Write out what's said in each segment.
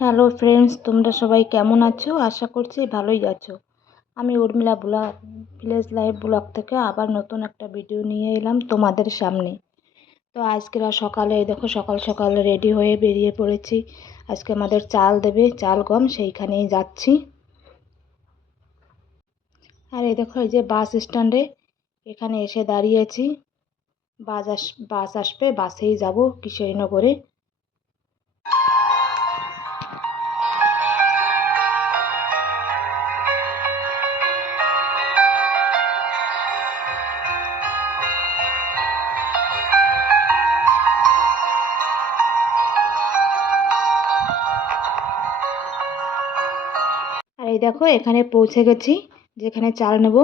Hello friends, তোমরা সবাই কেমন আছো? আশা করছি ভালোই আছো। আমি উর্মিলা ভিলেজ লাইফ ব্লগ থেকে আবার নতুন একটা ভিডিও নিয়ে এলাম তোমাদের সামনে। তো আজকের সকালে দেখো, সকাল সকাল রেডি হয়ে বেরিয়ে পড়েছি। আজকে আমাদের চাল দেবে, চাল গম, সেইখানেই যাচ্ছি। আর এই দেখো, এই যে বাস স্ট্যান্ডে এখানে এসে দাঁড়িয়েছি। বাস আসবে, বাসেই যাব কিশোরীনগরে। আর এই দেখো, এখানে পৌঁছে গেছি, যেখানে চাল নেব।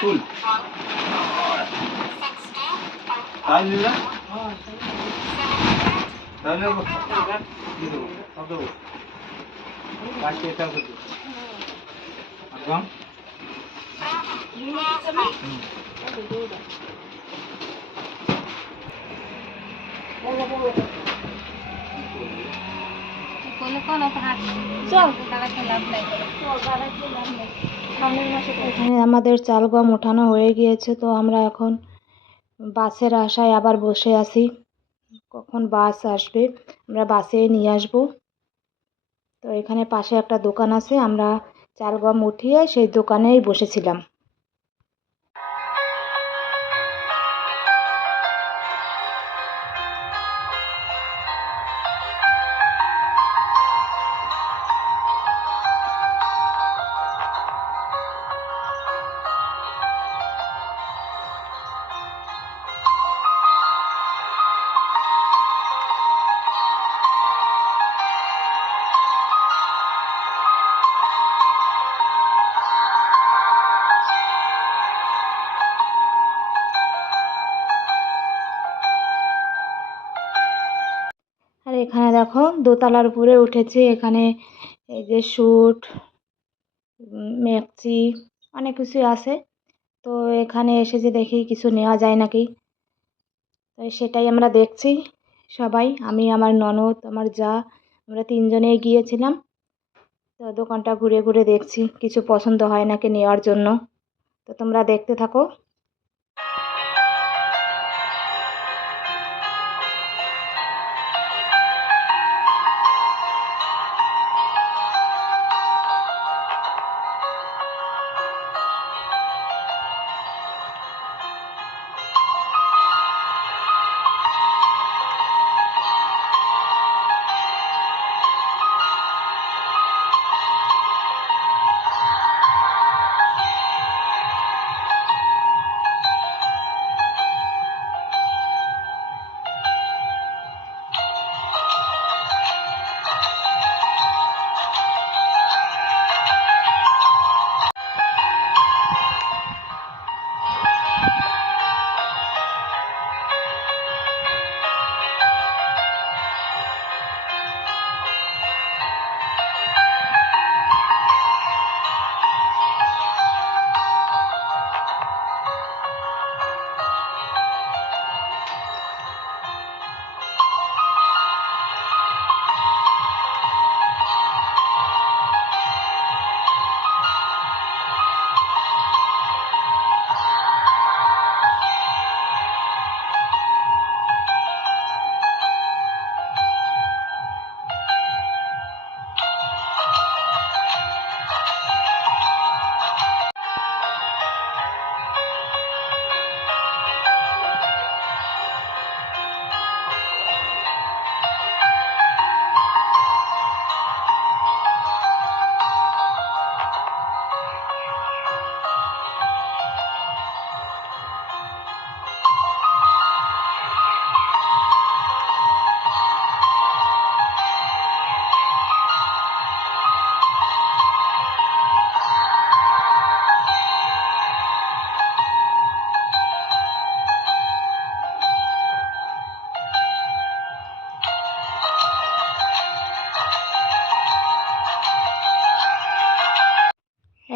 ফুল তাই নিলাম তাহলে এখানে আমাদের চাল গম ওঠানো হয়ে গিয়েছে, তো আমরা এখন বাসের আশায় আবার বসে আছি, কখন বাস আসবে, আমরা বাসে নিয়ে আসবো। তো এখানে পাশে একটা দোকান আছে, আমরা চাল গম উঠিয়ে সেই দোকানেই বসেছিলাম। আর এখানে দেখো, দোতলার উপরে উঠেছি। এখানে এই যে স্যুট, মেক্সি, অনেক কিছু আছে। তো এখানে এসে যে দেখি কিছু নেওয়া যায় নাকি, তো সেটাই আমরা দেখছি সবাই, আমি, আমার ননদ, আমার যা, আমরা তিনজনেই গিয়েছিলাম। তো দোকানটা ঘুরে ঘুরে দেখছি কিছু পছন্দ হয় নাকি নেওয়ার জন্য। তো তোমরা দেখতে থাকো।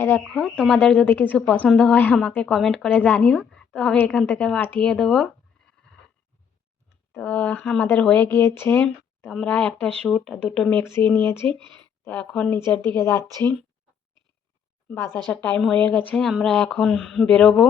এই দেখো, তোমাদের যদি কিছু পছন্দ হয় আমাকে কমেন্ট করে জানিও, তো আমি এখান থেকে পাঠিয়ে দেবো। তো আমাদের হয়ে গিয়েছে। তো আমরা একটা স্যুট আর দুটো মেক্সি নিয়েছি। তো এখন নিচের দিকে যাচ্ছি, বাস আসার টাইম হয়ে গেছে, আমরা এখন বেরোবো।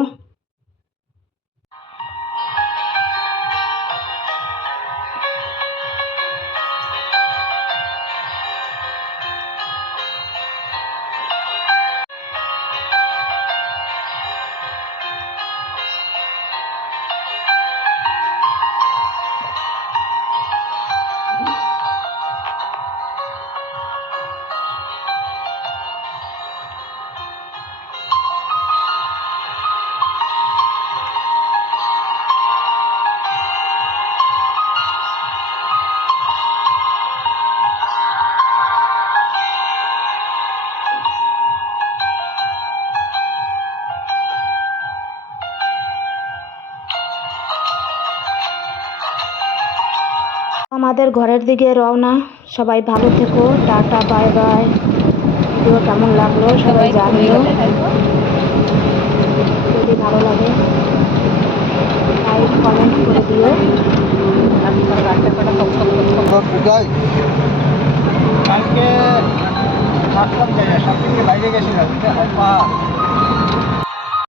আমাদের ঘরের দিকে রওনা। সবাই ভালো থেকো, টাটা, বাই বাই। ভিডিও কেমন লাগলো সবাই জানিও, যদি ভালো লাগে লাইক কমেন্ট করে দিও। কালকে আসলাম, যাই সব থেকে বাইরে গেছিলাম।